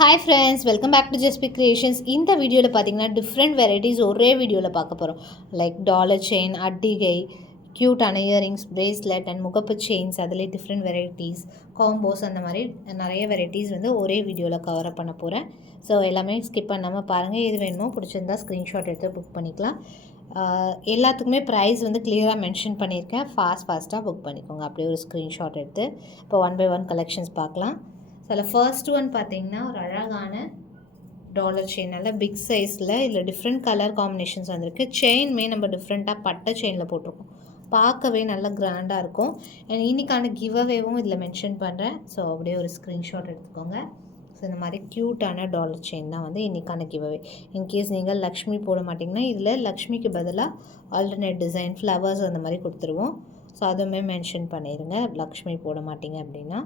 Hi friends, welcome back to ஜெஸ்பி creations. இந்த வீடியோவில் பார்த்தீங்கன்னா டிஃப்ரெண்ட் வெரைட்டிஸ் ஒரே வீடியோவில் பார்க்க போகிறோம். லைக் டாலர் செயின், அட்டிகை, க்யூட்டான இயரிங்ஸ், பிரேஸ்லெட் அண்ட் முகப்பு செயின்ஸ், அதிலே டிஃப்ரெண்ட் வெரைட்டிஸ், காம்போஸ், அந்த மாதிரி நிறைய வெரைட்டிஸ் வந்து ஒரே வீடியோவில் கவர் பண்ண போகிறேன். ஸோ எல்லாமே ஸ்கிப் பண்ணாமல் பாருங்கள். எது வேணுமோ பிடிச்சிருந்தா ஸ்க்ரீன்ஷாட் எடுத்து புக் பண்ணிக்கலாம். எல்லாத்துக்குமே ப்ரைஸ் வந்து கிளியராக மென்ஷன் பண்ணியிருக்கேன். ஃபாஸ்ட்டாக புக் பண்ணிக்கோங்க. அப்படியே ஒரு ஸ்க்ரீன்ஷாட் எடுத்து இப்போ 1 by 1 கலெக்ஷன்ஸ் பார்க்கலாம். அதில் ஃபர்ஸ்ட் ஒன் பார்த்தீங்கன்னா ஒரு அழகான டாலர் செயின், நல்லா பிக் சைஸில் இதில் டிஃப்ரெண்ட் கலர் காம்பினேஷன்ஸ் வந்திருக்கு. செயின்மே நம்ம டிஃப்ரெண்ட்டாக பட்டை செயினில் போட்டிருக்கோம். பார்க்கவே நல்லா கிராண்டாக இருக்கும். அண்ட் இன்றைக்கான கிவ்அவேவும் இதில் மென்ஷன் பண்ணுறேன். ஸோ அப்படியே ஒரு ஸ்க்ரீன்ஷாட் எடுத்துக்கோங்க. ஸோ இந்த மாதிரி க்யூட்டான டாலர் செயின் தான் வந்து இன்றைக்கான கிவ்அவே. இன்கேஸ் நீங்கள் லக்ஷ்மி போட மாட்டிங்கன்னா இதில் லக்ஷ்மிக்கு பதிலாக ஆல்டர்னேட் டிசைன் ஃப்ளவர்ஸ் அந்த மாதிரி கொடுத்துருவோம். ஸோ அதுவுமே மென்ஷன் பண்ணிடுங்க லக்ஷ்மி போட மாட்டிங்க அப்படின்னா.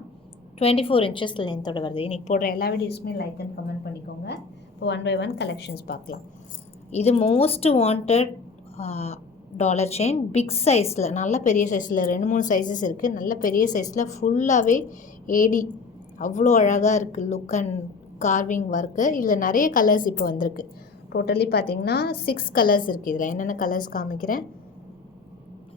24 inches லென்த்தோட வருது. இன்றைக்கி போடுற எல்லா வீடியோஸுமே லைக் அண்ட் கமெண்ட் பண்ணிக்கோங்க. இப்போ 1 by 1 கலெக்ஷன்ஸ் பார்க்கலாம். இது most wanted dollar chain, big சைஸில், நல்ல பெரிய சைஸில் 2-3 சைஸஸ் இருக்குது. நல்ல பெரிய சைஸில் ஃபுல்லாகவே ஏடி அவ்வளோ அழகாக இருக்குது. Look and carving work. இதில் நிறைய கலர்ஸ் இப்போ வந்திருக்கு. டோட்டலி பார்த்திங்கன்னா 6 கலர்ஸ் இருக்குது. இதில் என்னென்ன கலர்ஸ் காமிக்கிறேன்.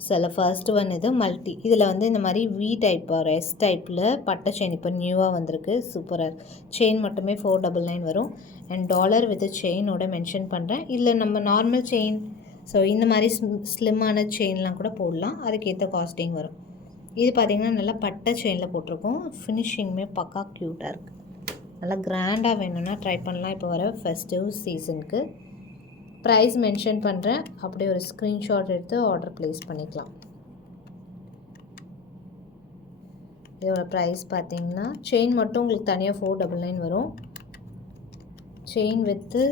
சில ஃபர்ஸ்ட் ஒன் இது மல்டி. இதில் வந்து இந்த மாதிரி வி டைப் ஆர் எஸ் டைப்பில் பட்டை செயின் இப்போ நியூவாக வந்திருக்கு. சூப்பராக செயின் மட்டுமே 499 வரும். அண்ட் டாலர் வித் செயினோட மென்ஷன் பண்ணுறேன். இதில் நம்ம நார்மல் செயின், ஸோ இந்த மாதிரி ஸ்லிம்மான செயின்லாம் கூட போடலாம். அதுக்கேற்ற காஸ்டிங் வரும். இது பார்த்திங்கன்னா நல்லா பட்டை செயினில் போட்டிருக்கோம். ஃபினிஷிங்குமே பக்கா க்யூட்டாக இருக்குது. நல்லா கிராண்டாக வேணும்னா ட்ரை பண்ணலாம். இப்போ வர ஃபெஸ்டிவ் சீசனுக்கு ப்ரைஸ் மென்ஷன் பண்ணுறேன். அப்படியே ஒரு ஸ்க்ரீன்ஷாட் எடுத்து ஆர்டர் ப்ளேஸ் பண்ணிக்கலாம். இதோட ப்ரைஸ் பார்த்தீங்கன்னா செயின் மட்டும் உங்களுக்கு தனியாக 499 வரும். செயின் வித்து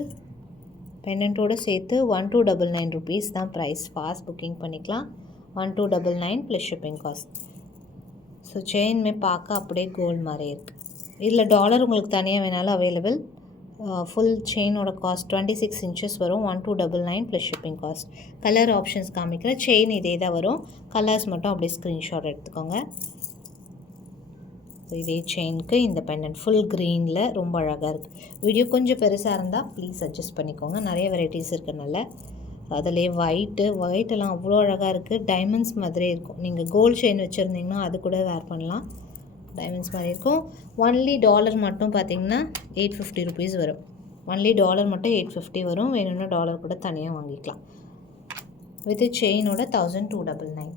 பெண்டன்ட்டோடு சேர்த்து 1299 rupees தான் ப்ரைஸ். ஃபாஸ்ட் புக்கிங் பண்ணிக்கலாம். 1299 ப்ளஸ் ஷிப்பிங் காஸ்ட். ஸோ செயின்மே பார்க்க அப்படியே கோல்டு மாதிரி இருக்குது. இதில் டாலர் உங்களுக்கு தனியாக வேணாலும் அவைலபிள். ஃபுல் செயினோட காஸ்ட் 26 inches வரும். 1299 plus shipping cost. Colour options காமிக்கிற செயின் இதே தான் வரும். கலர்ஸ் மட்டும் அப்படியே ஸ்க்ரீன்ஷாட் எடுத்துக்கோங்க. இதே செயினுக்கு இந்த பெண்டன்ட் ஃபுல் க்ரீனில் ரொம்ப அழகாக இருக்குது. வீடியோ கொஞ்சம் பெருசாக இருந்தால் ப்ளீஸ் அட்ஜஸ்ட் பண்ணிக்கோங்க. நிறைய வெரைட்டிஸ் இருக்கிறனால. அதிலே ஒயிட்டெல்லாம் அவ்வளோ அழகாக இருக்குது. டைமண்ட்ஸ் மாதிரி இருக்கும். நீங்கள் கோல்டு செயின் வச்சுருந்தீங்கன்னா அது கூட வேர் பண்ணலாம். டைமண்ட்ஸ் மாதிரி இருக்கும். ஒன்லி டாலர் மட்டும் பார்த்திங்கன்னா 850 rupees வரும். ஒன்லி டாலர் மட்டும் 850 வரும். வேணும்னா டாலர் கூட தனியாக வாங்கிக்கலாம். வித் செயினோட 1299.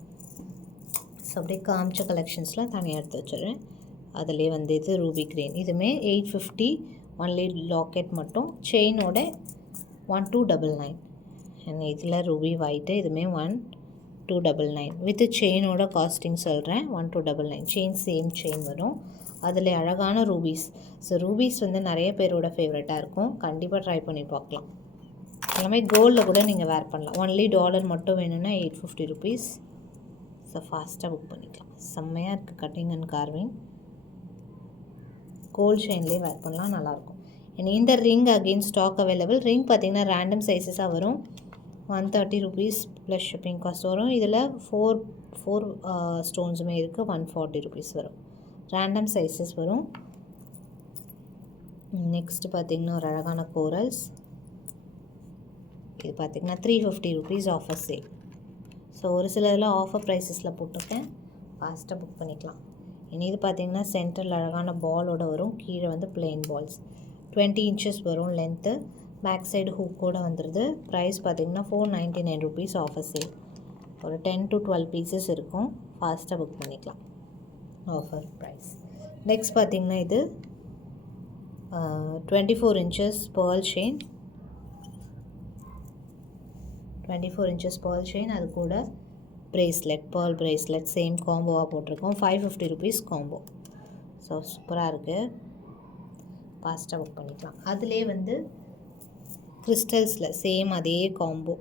ஸோ அப்படியே காமிச்ச கலெக்ஷன்ஸ்லாம் தனியாக எடுத்து வச்சுருவேன். அதிலே வந்து இது ரூபி கிரீன், இதுவுமே 850. ஒன்லி லாக்கெட் மட்டும் செயினோட 1299. அண்ட் இதில் ரூபி ஒயிட்டு, இதுவுமே 1299 வித் செயினோட காஸ்டிங் சொல்கிறேன். 1299 செயின், சேம் செயின் வரும். அதில் அழகான ரூபீஸ். ஸோ ரூபீஸ் வந்து நிறைய பேரோட ஃபேவரட்டாக இருக்கும். கண்டிப்பாக ட்ரை பண்ணி பார்க்கலாம். எல்லாமே கோல்டில் கூட நீங்கள் வேர் பண்ணலாம். ஒன்லி டாலர் மட்டும் வேணும்னா 850 rupees. ஸோ ஃபாஸ்ட்டாக புக் பண்ணிக்கலாம். செம்மையாக இருக்குது கட்டிங் அண்ட் கார்விங். கோல்டு செயின்லேயே வேர் பண்ணலாம், நல்லாயிருக்கும். இந்த ring again stock available. Ring பார்த்திங்கன்னா ரேண்டம் சைஸஸாக வரும். 130 rupees ப்ளஸ் ஷிப்பிங் காஸ்ட் வரும். இதில் ஃபோர் ஸ்டோன்ஸுமே இருக்குது. 140 rupees வரும். ரேண்டம் சைஸஸ் வரும். நெக்ஸ்ட்டு பார்த்திங்கன்னா ஒரு அழகான கோரல்ஸ். இது பார்த்திங்கன்னா 350 rupees ஆஃபர் சேல். ஸோ ஒரு சில இதில் ஆஃபர் ப்ரைஸஸில் போட்டிருக்கேன். ஃபாஸ்ட்டாக புக் பண்ணிக்கலாம். இது பார்த்திங்கன்னா சென்டரில் அழகான பாலோட வரும். கீழே வந்து பிளெயின் பால்ஸ். 20 inches வரும் லென்த்து. பேக் சைடு ஹூக்கோடு வந்துடுது. ப்ரைஸ் பார்த்திங்கன்னா 499 rupees ஆஃபர் சேல். ஒரு 10 to 12 pieces இருக்கும். ஃபாஸ்ட்டாக புக் பண்ணிக்கலாம். Offer price. நெக்ஸ்ட் பார்த்திங்கன்னா இது 24 inches pearl chain. 24 inches pearl chain. அது கூட பிரேஸ்லெட், pearl பிரேஸ்லெட் சேம் காம்போவாக போட்டிருக்கோம். 550 rupees காம்போ. ஸோ சூப்பராக இருக்குது. ஃபாஸ்ட்டாக புக் பண்ணிக்கலாம். அதிலே வந்து கிறிஸ்டல்ஸில் சேம் அதே காம்போ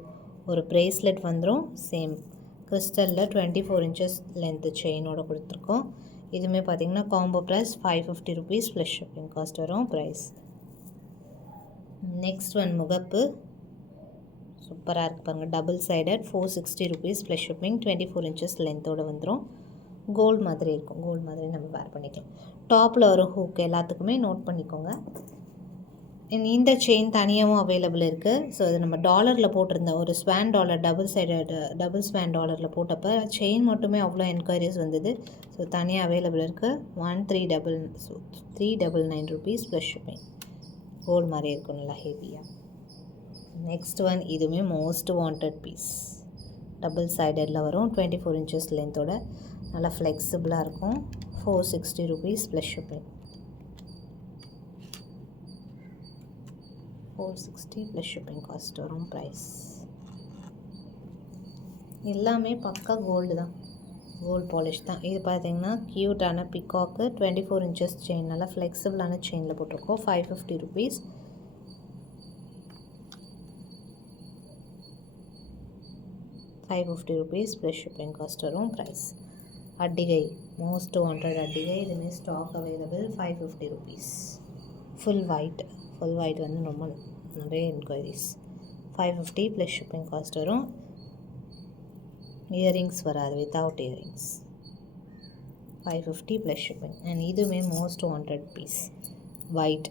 ஒரு பிரேஸ்லெட் வந்துடும். சேம் கிறிஸ்டலில் 24 inches லென்த்து செயினோட கொடுத்துருக்கோம். இதுவுமே பார்த்திங்கன்னா combo price 550 rupees plus shipping cost வரும் ப்ரைஸ். நெக்ஸ்ட் ஒன் முகப்பு. சூப்பராக இருக்குது பாருங்கள். Double sided 460 rupees plus shipping. 24 inches லென்த்தோடு வந்துடும். கோல்டு மாதிரி இருக்கும். கோல்டு மாதிரி நம்ம வேர் பண்ணிக்கலாம். டாப்பில் ஒரு ஹூக் எல்லாத்துக்குமே நோட் பண்ணிக்கோங்க. இந்த செயின் தனியாகவும் அவைலபிள் இருக்குது. ஸோ இது நம்ம டாலரில் போட்டிருந்தோம், ஒரு ஸ்வான் டாலர் டபுள் ஸ்வான் டாலரில் போட்டப்போ செயின் மட்டுமே அவ்வளோ என்கொயரிஸ் வந்தது. ஸோ தனியாக அவைலபிள் இருக்குது. 399 rupees ப்ளஸ் ஷிப்பிங். கோல்டு மாதிரி இருக்கும், நல்லா ஹெவியாக. நெக்ஸ்ட் ஒன், இதுவுமே மோஸ்ட் வாண்டட் பீஸ். டபுள் சைடடில் வரும், 24 inches லென்த்தோட, நல்லா ஃப்ளெக்சிபிளாக இருக்கும். 460 rupees plus shipping. 460 plus shipping cost வரும் ப்ரைஸ். எல்லாமே பக்கா கோல்டு தான், கோல்டு பாலிஷ் தான். இது பார்த்தீங்கன்னா க்யூட்டான பிகாக்கு 24 inches செயின், நல்லா ஃப்ளெக்சிபிளான செயினில் போட்டிருக்கோம். 550 rupees. 550 rupees plus shipping cost வரும் ப்ரைஸ். அட்டிகை, மோஸ்ட் வாண்டட் அட்டிகை, இதுமே stock available. 550 rupees. Full white வந்து ரொம்ப நிறைய என்கொயரிஸ். 550 ப்ளஸ் ஷிப்பிங் காஸ்ட் வரும். இயரிங்ஸ் வராது, without earrings. 550 plus shipping. And இதுவுமே most wanted piece, white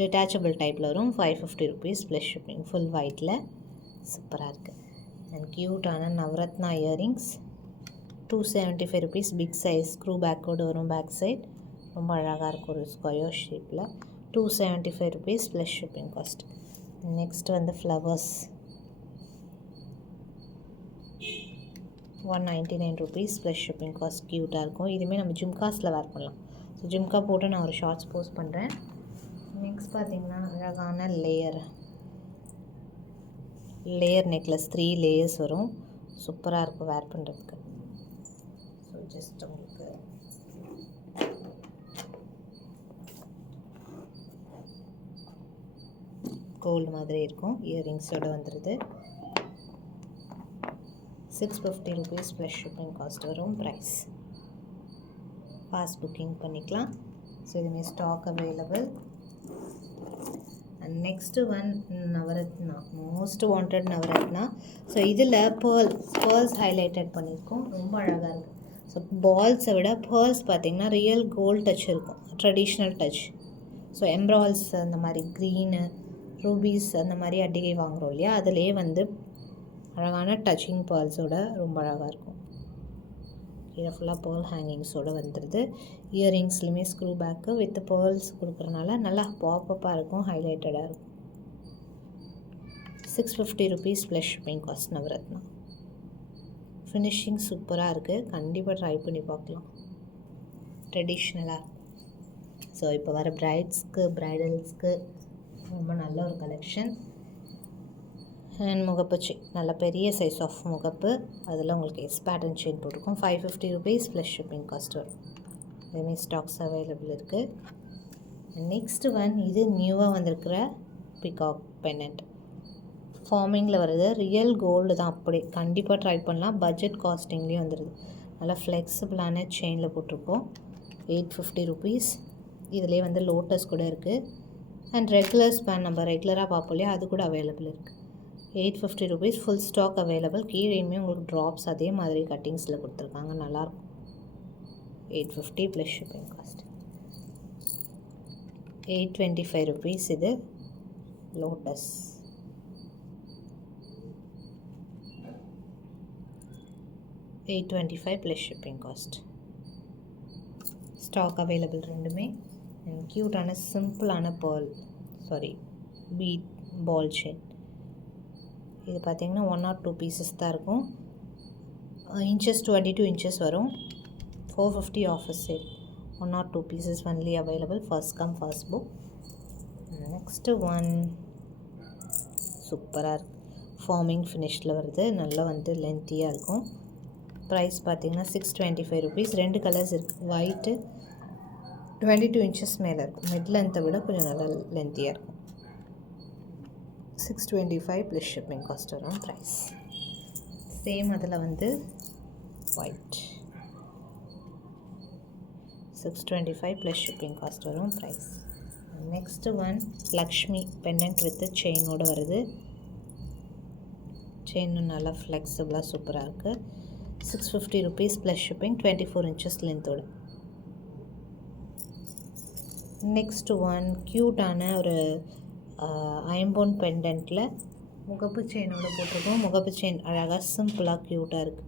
detachable டைப்பில் வரும். 550 rupees ப்ளஸ் ஷிப்பிங். ஃபுல் ஒயிட்டில் சூப்பராக இருக்குது. அண்ட் க்யூட்டான Navaratna earrings 275 rupees. Big size screw பேக்கோடு வரும், பேக் சைட் ரொம்ப அழகாக இருக்கும், ஒரு ஸ்கொயர் ஷேப்பில். 275 rupees plus shipping cost. Next வந்து flowers 199 rupees plus shipping cost. க்யூட்டாக இருக்கும். இதுவுமே நம்ம ஜிம்காஸில் வேர் பண்ணலாம். ஸோ ஜிம்கா போட்டு நான் ஒரு ஷார்ட்ஸ் போஸ்ட் பண்ணுறேன். நெக்ஸ்ட் பார்த்திங்கன்னா அழகான லேயர் நெக்லஸ், 3 layers வரும். சூப்பராக இருக்கும் வேர் பண்ணுறதுக்கு. ஸோ ஜஸ்ட் உங்களுக்கு கோல்டு மாதிரி இருக்கும். இயரிங்ஸோடு வந்துடுது. 650 rupees ப்ளஸ் ஷிப்பிங் காஸ்ட் வரும் ப்ரைஸ். ஃபாஸ்ட் புக்கிங் பண்ணிக்கலாம். ஸோ இதுமாரி stock available. And next one navaratna, most wanted navaratna. So இதில் பேர்ல்ஸ் ஹைலைட்டட் பண்ணியிருக்கோம், ரொம்ப அழகாக இருக்குது. ஸோ பால்ஸை விட பேர்ல்ஸ் பார்த்திங்கன்னா ரியல் கோல்டு டச் இருக்கும், ட்ரெடிஷ்னல் டச். ஸோ எம்ப்ரால்ஸ் அந்த மாதிரி க்ரீனு ரூபீஸ் அந்த மாதிரி அட்டிகை வாங்குகிறோம் இல்லையா, அதிலே வந்து அழகான டச்சிங் பேர்ல்ஸோட ரொம்ப அழகாக இருக்கும். இதை ஃபுல்லாக பேர்ல் ஹேங்கிங்ஸோடு வந்துடுது. இயரிங்ஸ்லையுமே ஸ்க்ரூ பேக்கு வித் பேர்ல்ஸ் கொடுக்குறனால நல்லா பாப்பப்பாக இருக்கும், ஹைலைட்டடாக இருக்கும். 650 rupees plus shipping cost Navratna. Finishing சூப்பராக இருக்குது, கண்டிப்பாக ட்ரை பண்ணி பார்க்கலாம், ட்ரெடிஷ்னலாக. ஸோ இப்போ வர ப்ரைடல்ஸ்க்கு ரொம்ப நல்ல ஒரு கலெக்ஷன். அண்ட் முகப்பு செயின், நல்ல பெரிய சைஸ் ஆஃப் முகப்பு, அதில் உங்களுக்கு எஸ் பேட்டர்ன் செயின் போட்டிருக்கோம். 550 rupees ப்ளஸ் ஷிப்பிங் காஸ்ட் வரும். இதுமாரி ஸ்டாக்ஸ் அவைலபிள் இருக்குது. நெக்ஸ்ட்டு ஒன், இது நியூவாக வந்திருக்கிற பிகாக் பென்னட், ஃபார்மிங்கில் வருது. ரியல் கோல்டு தான், அப்படி கண்டிப்பாக ட்ரை பண்ணலாம். பட்ஜெட் காஸ்டிங்லேயும் வந்துடுது. நல்லா ஃப்ளெக்சிபிளான செயினில் போட்டிருக்கோம். 850 rupees. இதிலே வந்து லோட்டஸ் கூட இருக்குது. அண்ட் ரெகுலர் ஸ்பேன் நம்ம ரெகுலராக பார்ப்போம் இல்லையா, அது கூட அவைலபிள் இருக்குது. 850 rupees. Full stock available. கீழேயுமே உங்களுக்கு ட்ராப்ஸ் அதே மாதிரி கட்டிங்ஸில் கொடுத்துருக்காங்க, நல்லாயிருக்கும். 850 ப்ளஸ் ஷிப்பிங் காஸ்ட். 825 rupees. இது lotus. $825 plus shipping cost. Stock available ரெண்டுமே. அண்ட் க்யூட்டான சிம்பிளான பீட் பால் செயின். இது பார்த்திங்கன்னா 1 or 2 pieces தான் இருக்கும். இன்ச்சஸ் 22 inches வரும். 450 offer sale. 1 or 2 pieces only available. First come first book. Next one சூப்பராக இருக்குது, ஃபார்மிங் ஃபினிஷில் வருது, நல்லா வந்து லென்த்தியாக இருக்கும். ப்ரைஸ் பார்த்திங்கன்னா 625 rupees. 2 கலர்ஸ் இருக்குது. ஒயிட்டு 22 inches மேலே இருக்கும். மிட் லென்த்தை விட கொஞ்சம் நல்லா லென்த்தியாக இருக்கும். 625 ப்ளஸ் ஷிப்பிங் காஸ்ட் வரும் ப்ரைஸ். சேம் அதில் வந்து ஒயிட் 625 ப்ளஸ் ஷிப்பிங் காஸ்ட் வரும் price. Next one Lakshmi pendant with செயினோடு வருது. செயினும் நல்லா ஃப்ளெக்சிபிளாக சூப்பராக இருக்குது. 650 rupees ப்ளஸ் ஷிப்பிங். 24 inches லென்த்தோடு. நெக்ஸ்ட் ஒன் க்யூட்டான ஒரு ஐம்பொன் பெண்டன்ட்டில் முகப்பு செயினோட போட்டிருக்கோம். முகப்பு செயின் அழகாக சிம்பிளாக க்யூட்டாக இருக்குது.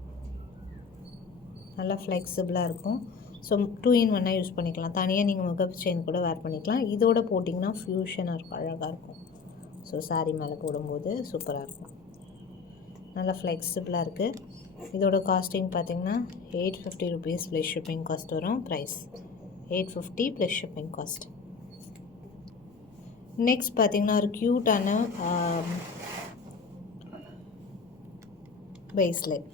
நல்லா ஃப்ளெக்சிபிளாக இருக்கும். ஸோ 2 in 1 யூஸ் பண்ணிக்கலாம். தனியாக நீங்கள் முகப்பு செயின் கூட வேர் பண்ணிக்கலாம். இதோட போட்டிங்கன்னா ஃப்யூஷனாக இருக்கும், அழகாக இருக்கும். ஸோ சாரீ மேலே போடும்போது சூப்பராக இருக்கும். நல்லா ஃப்ளெக்சிபிளாக இருக்குது. இதோட காஸ்டிங் பார்த்திங்கன்னா 850 rupees ப்ளஸ் ஷிப்பிங் காஸ்ட் வரும். Price 850 plus shipping cost. Next பார்த்திங்கன்னா ஒரு க்யூட்டான bracelet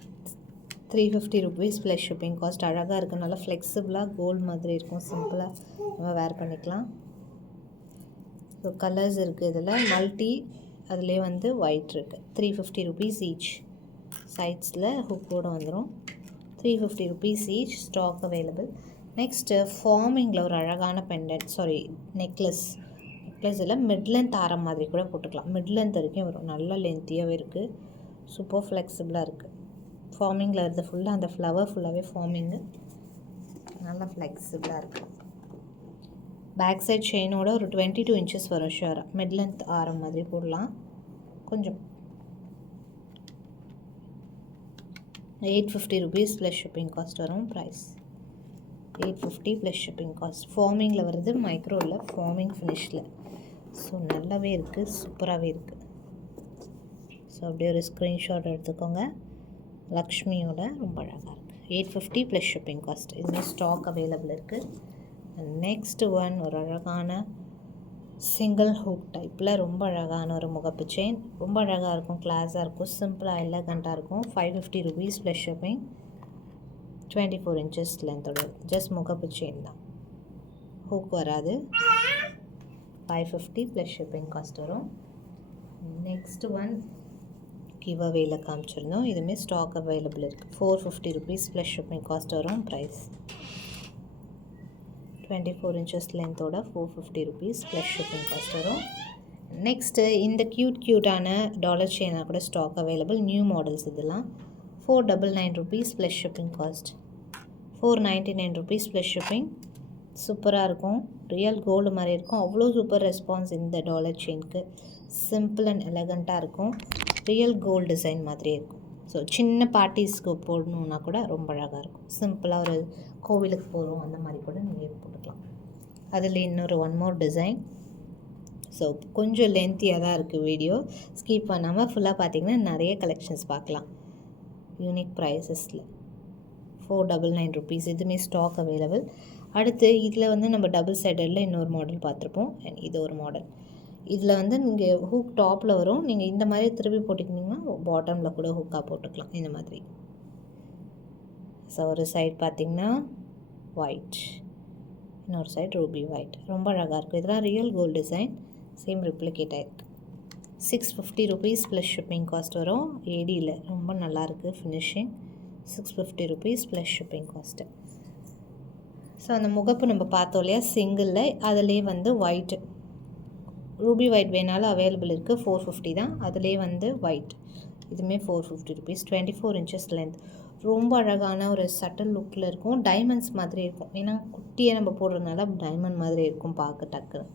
350 rupees plus shipping cost. அழகாக இருக்குது, நல்லா ஃப்ளெக்சிபிளாக கோல்டு மாதிரி இருக்கும். சிம்பிளாக நம்ம வேர் பண்ணிக்கலாம். ஸோ கலர்ஸ் இருக்குது இதில் மல்டி, அதிலே வந்து ஒயிட் இருக்குது. 350 rupees ஈச். சைட்ஸில் ஹுக்கோடு வந்துடும். 350 rupees each. Stock available. Next ஃபார்மிங்கில் ஒரு அழகான பெண்டன்ட் நெக்லஸ் இல்லை மிட் லென்த் ஆரம் மாதிரி கூட போட்டுக்கலாம். மிட் லென்த் வரைக்கும் வரும். நல்ல லென்த்தியாகவே இருக்குது. சூப்பர் ஃப்ளெக்சிபிளாக இருக்குது. ஃபார்மிங்கில் வருது ஃபுல்லாக, அந்த ஃப்ளவர் ஃபுல்லாகவே ஃபார்மிங்கு. நல்லா ஃப்ளெக்சிபிளாக இருக்குது. பேக் சைட் செயினோட ஒரு 22 inches வரும் ஷுவராக. மிட் லென்த் ஆரம் மாதிரி போடலாம். கொஞ்சம் 850 rupees ப்ளஸ் ஷிப்பிங் காஸ்ட் வரும். Price 850 plus shipping cost. ஃபார்மிங்கில் வருது, மைக்ரோவில் ஃபார்மிங் ஃபினிஷில். ஸோ நல்லாவே இருக்குது, சூப்பராகவே இருக்குது. ஸோ அப்படியே ஒரு ஸ்க்ரீன்ஷாட் எடுத்துக்கோங்க. லக்ஷ்மியோட ரொம்ப அழகாக இருக்குது. 850 ப்ளஸ் ஷிப்பிங் காஸ்ட். இதுமாதிரி ஸ்டாக் அவைலபிள் இருக்குது. நெக்ஸ்ட் ஒன் ஒரு அழகான சிங்கிள் ஹூக் டைப்பில் ரொம்ப அழகான ஒரு முகப்பு செயின். ரொம்ப அழகாக இருக்கும், கிளாஸாக இருக்கும், சிம்பிளாக எலகண்ட்டாக இருக்கும். 550 rupees ப்ளஸ் ஷிப்பிங். 24 inches லென்த்தோட ஜஸ்ட் முகப்பு செயின் தான், ஹூக் வராது. 550 ப்ளஸ் ஷிப்பிங் காஸ்ட் வரும். நெக்ஸ்ட் ஒன் கிவ் அவேல காமிச்சிருந்தோம். இதுமாரி ஸ்டாக் அவைலபிள் இருக்குது. 450 rupees ப்ளஸ் ஷிப்பிங் காஸ்ட் வரும். ப்ரைஸ் 24 inches லென்த்தோட 450 rupees ப்ளஸ் ஷிப்பிங் காஸ்ட் வரும். நெக்ஸ்ட்டு இந்த க்யூட்டான டாலர் செயினாக கூட ஸ்டாக் அவைலபிள். நியூ மாடல்ஸ் இதெல்லாம். 499 rupees plus shipping cost. 499 rupees plus shipping. சூப்பராக இருக்கும், ரியல் கோல்டு மாதிரி இருக்கும். அவ்வளோ சூப்பர் ரெஸ்பான்ஸ் இந்த டாலர் செயினுக்கு. சிம்பிள் அண்ட் எலகண்ட்டாக இருக்கும். ரியல் கோல்டு டிசைன் மாதிரியே இருக்கும். ஸோ சின்ன பார்ட்டிஸ்க்கு போடணுன்னா கூட ரொம்ப அழகாக இருக்கும். சிம்பிளாக ஒரு கோவிலுக்கு போகிறோம் அந்த மாதிரி கூட நீங்கள் போட்டுக்கலாம். அதில் இன்னொரு ஒன் மோர் டிசைன். ஸோ கொஞ்சம் லென்த்தியாக தான் இருக்குது வீடியோ. ஸ்கிப் பண்ணாமல் ஃபுல்லாக பார்த்திங்கன்னா நிறைய கலெக்ஷன்ஸ் பார்க்கலாம் யூனிக் ப்ரைஸஸில். 499 rupees. இதுவுமே ஸ்டாக் அவைலபிள். அடுத்து இதில் வந்து நம்ம டபுள் சைடடில் இன்னொரு மாடல் பார்த்துருப்போம். இது ஒரு மாடல். இதில் வந்து நீங்கள் ஹூக் டாப்பில் வரும். நீங்கள் இந்த மாதிரி திருப்பி போட்டுக்கிட்டிங்கன்னா பாட்டமில் கூட ஹூக்காக போட்டுக்கலாம் இந்த மாதிரி. ஸோ ஒரு சைட் பார்த்திங்கன்னா ஒயிட், இன்னொரு சைட் ரூபி ஒயிட். ரொம்ப அழகாக இருக்கும். இதெல்லாம் real gold design, same replicate ஆகிருக்கு. 650 rupees ப்ளஸ் ஷிப்பிங் காஸ்ட் வரும். ஏடியில் ரொம்ப நல்லாயிருக்கு finishing. 650 rupees plus shipping cost. So அந்த முகப்பு நம்ம பார்த்தோம் இல்லையா சிங்கிளில், அதிலே வந்து ஒயிட்டு ரூபி ஒயிட் வேணாலும் அவைலபிள் இருக்குது. 450 தான். அதிலே வந்து ஒயிட். இதுவுமே 450 rupees. 24 inches length. ரொம்ப அழகான ஒரு சட்டில் லுக்கில் இருக்கும். டைமண்ட்ஸ் மாதிரி இருக்கும். ஏன்னா குட்டியை நம்ம போடுறதுனால டைமண்ட் மாதிரி இருக்கும் பார்க்க டக்குன்னு.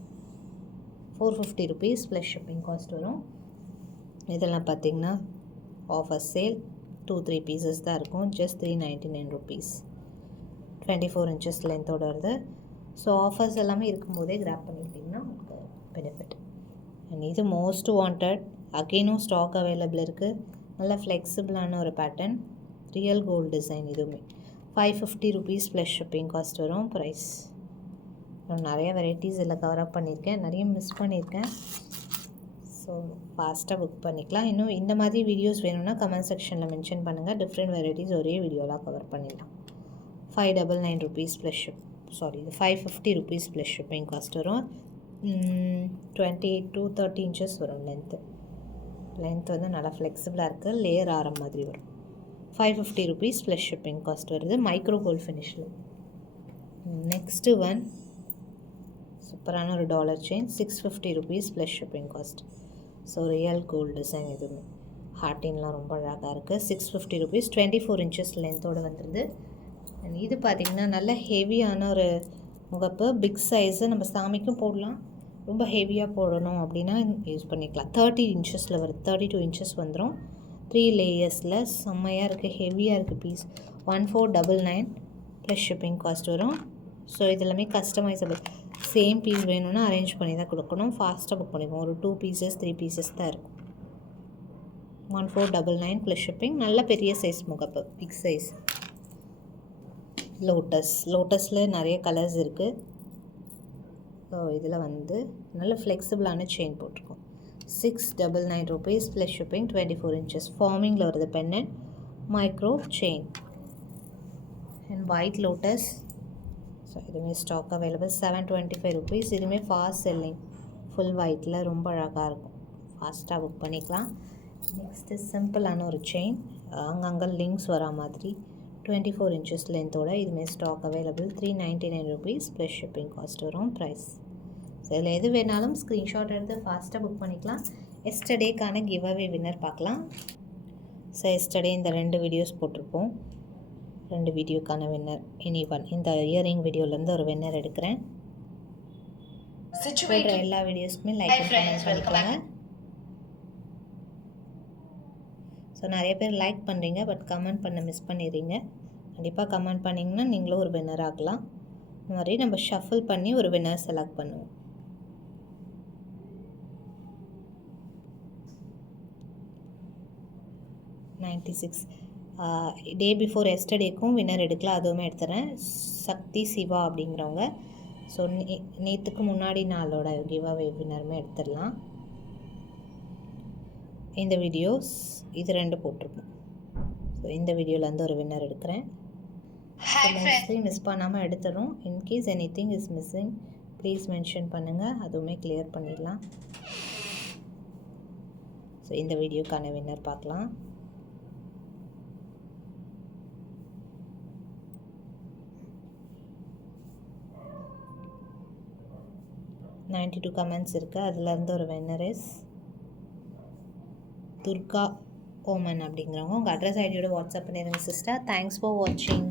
450 rupees ப்ளஸ் ஷிப்பிங் காஸ்ட் வரும். இதெல்லாம் பார்த்திங்கன்னா ஆஃபர் சேல் 2-3 pieces தான் இருக்கும். Just 399 rupees. 24 inches லென்த்தோடு வருது. ஸோ ஆஃபர்ஸ் எல்லாமே இருக்கும்போதே கிராப் பண்ணிக்கிட்டிங்கன்னா உங்களுக்கு பெனிஃபிட். அண்ட் இது மோஸ்ட் வாண்டட். அகெயினும் ஸ்டாக் அவைலபிள் இருக்குது. நல்லா ஃப்ளெக்சிபிளான ஒரு பேட்டர்ன், ரியல் கோல்டு டிசைன். இதுவுமே 550 rupees ப்ளஸ் ஷிப்பிங் காஸ்ட் வரும். ப்ரைஸ் நிறைய வெரைட்டிஸ் இதில் கவர் அப் பண்ணியிருக்கேன், நிறைய மிஸ் பண்ணியிருக்கேன். ஸோ ஃபாஸ்ட்டாக புக் பண்ணிக்கலாம். இன்னும் இந்த மாதிரி வீடியோஸ் வேணும்னா கமெண்ட் செக்ஷனில் மென்ஷன் பண்ணுங்கள். டிஃப்ரெண்ட் வெரைட்டிஸ் ஒரே வீடியோலாம் கவர் பண்ணிடலாம். 599 rupees ப்ளஸ் இது 550 rupees ப்ளஸ் ஷிப்பிங் காஸ்ட் வரும். 28 to 30 inches வரும் லென்த் வந்து நல்லா ஃப்ளெக்சிபிளாக இருக்குது. லேயர் ஆரம் மாதிரி வரும். 550 rupees ப்ளஸ் ஷிப்பிங் காஸ்ட் வருது. மைக்ரோ கோல்ட் ஃபினிஷில். நெக்ஸ்ட்டு ஒன் சூப்பரான ஒரு dollar chain. 650 rupees plus shipping cost. So real gold design. இதுவுமே ஹார்டின்லாம் ரொம்ப அழகாக இருக்குது. 650 rupees. 24 inches லென்த்தோடு வந்துடுது. அண்ட் இது பார்த்திங்கன்னா நல்ல ஹெவியான ஒரு முகப்பு, பிக் சைஸு. நம்ம சாமிக்கும் போடலாம், ரொம்ப ஹெவியாக போடணும் அப்படின்னா யூஸ் பண்ணிக்கலாம். 30 இன்ச்சஸில் வருது, 32 இன்ச்சஸ் வந்துடும். 3 லேயர்ஸில் செம்மையாக இருக்குது, ஹெவியாக இருக்குது பீஸ். 1499 ப்ளஸ் ஷிப்பிங் காஸ்ட் வரும். ஸோ இது எல்லாமே கஸ்டமைசபிள். சேம் பீஸ் வேணும்னா அரேஞ்ச் பண்ணி தான் கொடுக்கணும். ஃபாஸ்ட்டாக புக் பண்ணிக்கணும். ஒரு 2 பீசஸ் 3 பீசஸ் தான் இருக்கும். 1499 ப்ளஸ் ஷிப்பிங். நல்ல பெரிய சைஸ் முகப்பு, பிக் சைஸ். லோட்டஸில் நிறைய கலர்ஸ் இருக்குது. ஸோ இதில் வந்து நல்ல ஃப்ளெக்சிபிளான செயின் போட்டிருக்கோம். 699 rupees ப்ளஸ் ஷிப்பிங். 24 inches ஃபார்மிங்கில் வருது Bennett, micro chain and white lotus. So இதுவுமே ஸ்டாக் அவைலபிள். 725 rupees. இதுவுமே ஃபாஸ்ட் செல்லிங், ஃபுல் ஒயிட்டில் ரொம்ப அழகாக இருக்கும். ஃபாஸ்ட்டாக புக் பண்ணிக்கலாம். நெக்ஸ்ட்டு சிம்பிளான ஒரு செயின், அங்கங்கே லிங்க்ஸ் வரா மாதிரி 24 inches லென்த்தோட. இதுவுமே stock available. 399 rupees plus shipping cost வரும் ப்ரைஸ். ஸோ இதில் எது வேணாலும் ஸ்க்ரீன்ஷாட் எடுத்து ஃபாஸ்ட்டாக புக் பண்ணிக்கலாம். எஸ்டர்டேக்கான கிவ் அவே வின்னர் பார்க்கலாம். ஸோ எஸ்டர்டே இந்த 2 வீடியோஸ் போட்டிருப்போம். 2 வீடியோக்கான வின்னர் எனிவன். இந்த இயரிங் வீடியோலேருந்து ஒரு வின்னர் எடுக்கிறேன். போடுற எல்லா வீடியோஸ்க்குமே லைக் அண்ட் கமெண்ட் பண்ணிக்கோங்க. ஸோ நிறைய பேர் லைக் பண்ணுறீங்க, பட் கமெண்ட் பண்ண மிஸ் பண்ணிடுறீங்க. கண்டிப்பாக கமெண்ட் பண்ணிங்கன்னா நீங்களும் ஒரு வின்னர் ஆகலாம். இந்த மாதிரி நம்ம ஷஃபிள் பண்ணி ஒரு வின்னர் செலக்ட் பண்ணுவோம். டே பிஃபோர் எஸ்டர்டேக்கும் வின்னர் எடுக்கலாம், அதுவுமே எடுத்துகிறேன். சக்தி சிவா அப்படிங்கிறவங்க. ஸோ நேற்றுக்கு முன்னாடி நாளோட கிவ் அவே வின்னருமே எடுத்துடலாம். இந்த வீடியோஸ் இது 2 போட்டிருப்போம். ஸோ இந்த வீடியோலேருந்து ஒரு வின்னர் எடுக்கிறேன். மோஸ்ட்லி மிஸ் பண்ணாமல் எடுத்துடும். In case anything is missing please mention பண்ணுங்கள், அதுவுமே கிளியர் பண்ணிடலாம். ஸோ இந்த வீடியோக்கான வின்னர் பார்க்கலாம். $92 கமெண்ட்ஸ் இருக்குது. அதுலேருந்து ஒரு வின்னர் இஸ் துர்கா ஓமன் அப்படிங்கிறவங்க. உங்கள் அட்ரஸ் ஐடியோட வாட்ஸ்அப் பண்ணிடுங்க சிஸ்டர். தேங்க்ஸ் ஃபார் வாட்சிங்.